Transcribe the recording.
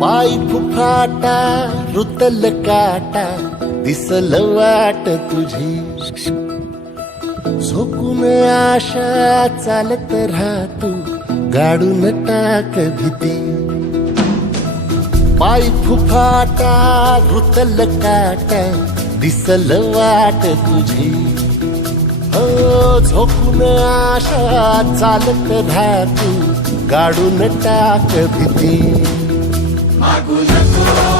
पाय फुफाटा रुतल काटा दिसल वाट तुझी झोकून आशा चालत राहतू गाडून टाक भीती पाय फुफाटा रुतल काटा दिसल वाट तुझी हो झोकून आशा चालत राहतू गाडून टाक भीती मागू नको